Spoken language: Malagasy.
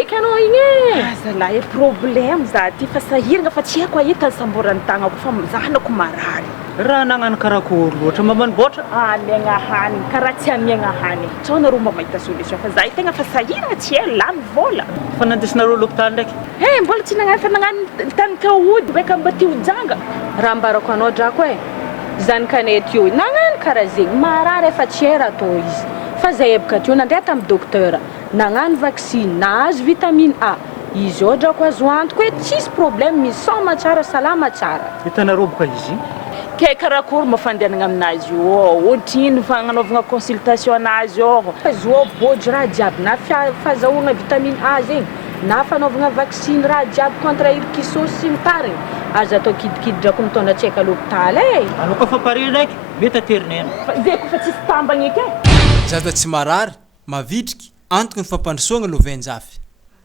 eky anao igny e. Zalahy e problème za ty fa sahiragna fa tsy haiko ahita ny samborany tagnako fa mizanako marary. Raha nagnano karakory loatra mamaniboatra? Amiagna hanigny karaha tsy amiagna hanigny. Tsao nareo mba mahita solution fa za tegna fa sahiragna tsy ela lany vola. Fa nandesinareo lopitaly ndraiky? Mbola tsy nagnano fa nagnano tanika ody beka mba tia hojanga. Raha mbarako anao drako e. Zanakanay teo nagnano karaha zegny marary efa tsy era atao izy. Fa zay ebaka teo nandeha tamin'ny docteur nagnano vaccine nahazo vitamine A. Izy ao drako azo antoka hoe tsisy problème misoma tsara salama tsara. Hitanareo boka izy? Ke karakory ma fandehanagna aminazy io ohatrino fagnanaovagna consultation anazy ao azo bôdry raha jiaby na fahazahoagna vitamine A zegny na fanaovagna vaccine raha jiaby contre irikisosy sy ny tariny azo atao kidikidy drako mitondra tseka l'hôpital e. Anao koa fa pare ndraiky mety aterinena. Zeko fa tsisy tambagny eky e. Zaza tsy marary mavitriky antoky ny fampandrosoagna lovenjafy.